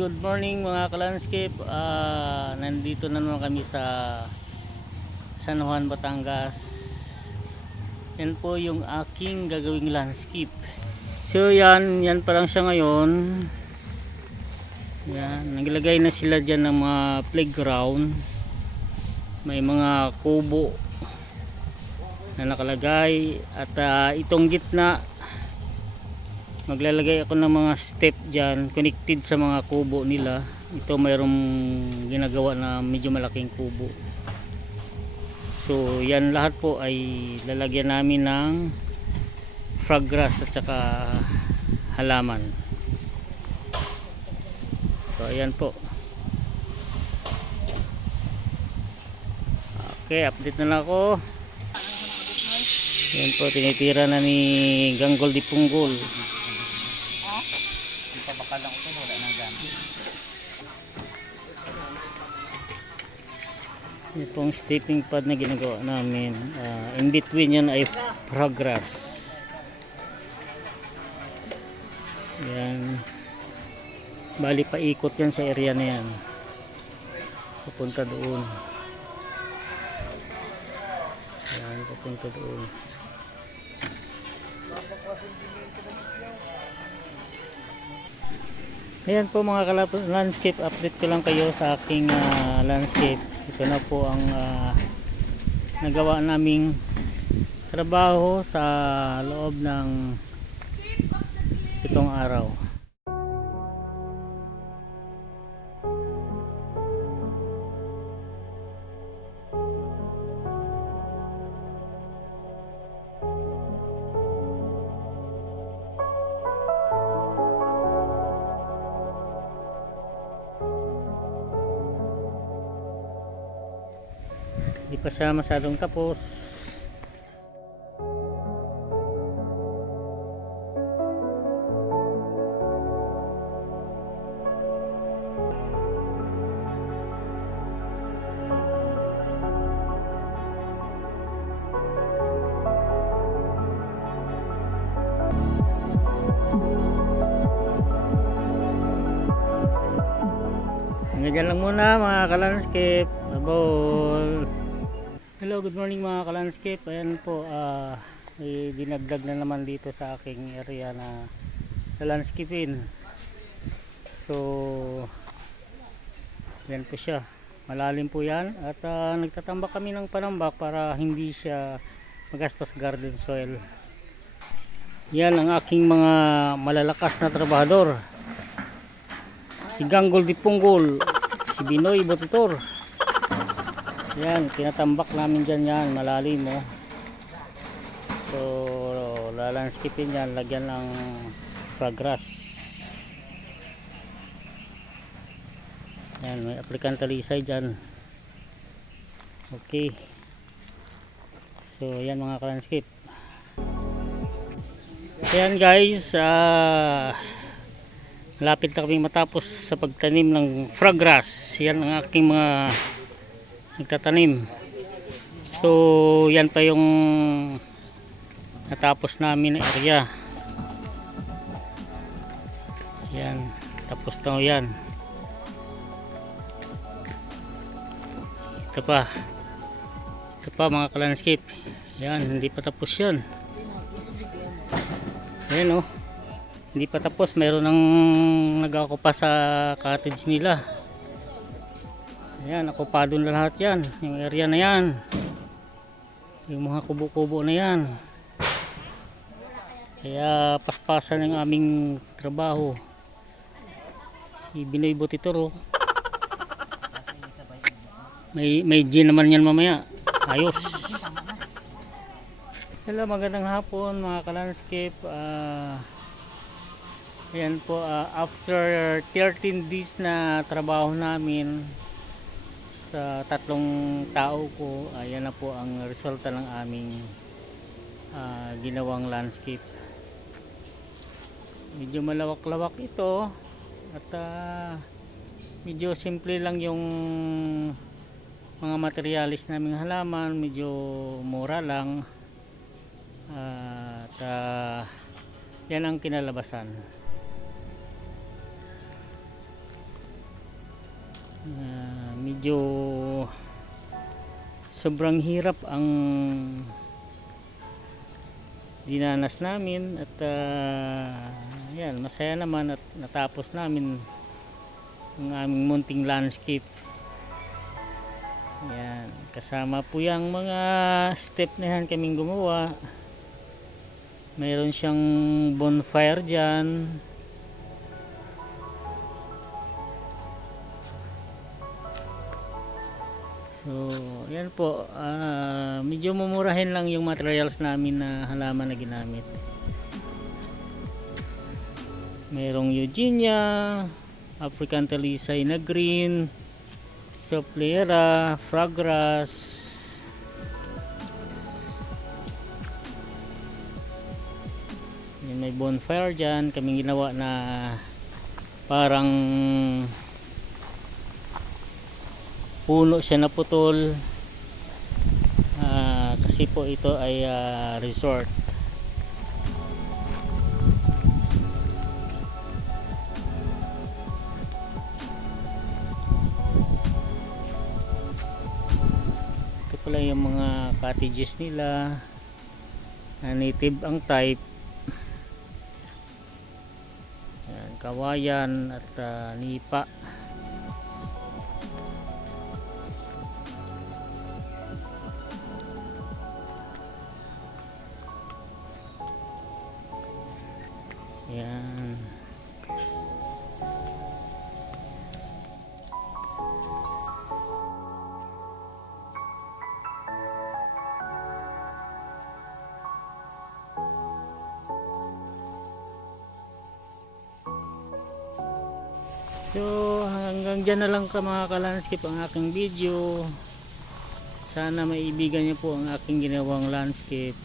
good morning mga ka-landscape. Nandito na naman kami sa San Juan, Batangas. Yan po yung aking gagawing landscape. So yan pa lang siya ngayon. Yan, naglagay na sila dyan ng mga playground. May mga kubo na nakalagay. At itong gitna, maglalagay ako ng mga step dyan connected sa mga kubo nila. Ito mayroong ginagawa na medyo malaking kubo. So yan lahat po ay lalagyan namin ng frog grass at saka halaman. So ayan po. Okay, update na lang ako. Yan po, tinitira na ni Ganggol di Punggol. Pabakalang ito, wala na dyan. Itong stepping pad na ginagawa namin, in between yan ay progress. Yan, bali paikot yan sa area na yan, pupunta doon. Yan, pupunta doon. Ayan po mga landscape, update ko lang kayo sa aking landscape. Ito na po ang nagawa naming trabaho sa loob ng 7 araw. Hindi pa siya masyadong tapos. Hanggang dyan lang muna mga ka-landscape. Babol. Hello, good morning mga ka-landscape. Ayan po, may dinagdag na naman dito sa aking area na sa landscapein. So yan po siya, malalim po yan. At nagtatambak kami ng panambak para hindi siya magastos garden soil. Yan ang aking mga malalakas na trabahador, si Ganggol di Punggol, si Binoy Botitor. Yan, tinatambak namin dyan yan, malalim mo. So lalandscapein yan, lagyan ng progress. Yan, may African talisay dyan. Okay, so yan mga ka-landscape. Ayan guys, lapit na kami matapos sa pagtanim ng frog grass. Yan ang aking mga nagtatanim. So yan pa yung natapos namin na area. Yan, tapos na yan. Ito pa mga ka-landscape. Yan, hindi pa tapos yan. Ayan, oh, hindi pa tapos. Mayroon nang nag-akupa sa cottage nila. Ayan, okupado na lahat yan, yung area na yan, yung mga kubo-kubo na yan. Kaya paspasan ng aming trabaho. Si Binoy Botitor, oh. May gin naman yan mamaya. Ayos. Hello, magandang hapon mga ka-landscape. Ayan po, after 13 days na trabaho namin sa 3 tao ko, ayan na po ang resulta ng aming ginawang landscape. Medyo malawak-lawak ito at medyo simple lang yung mga materialis naming halaman, medyo mura lang. At yan ang kinalabasan. Medyo sobrang hirap ang dinanas namin at yan, masaya naman at natapos namin ang aming munting landscape. Yan, kasama po yung mga step na yan kaming gumawa. Mayroon siyang bonfire dyan. So, yan po. Medyo mumurahin lang yung materials namin na halaman na ginamit. Mayroong Eugenia, African Talisay na green, Soplera, Fraggrass. Yan, may bonfire dyan. Kaming ginawa na parang puno siya na putol, kasi po ito ay resort. Ito pala yung mga cottages nila, native ang type. Yan, kawayan at nipa. Yan. So hanggang dyan na lang mga ka-landscape ang aking video. Sana maibigan niyo po ang aking ginawang landscape.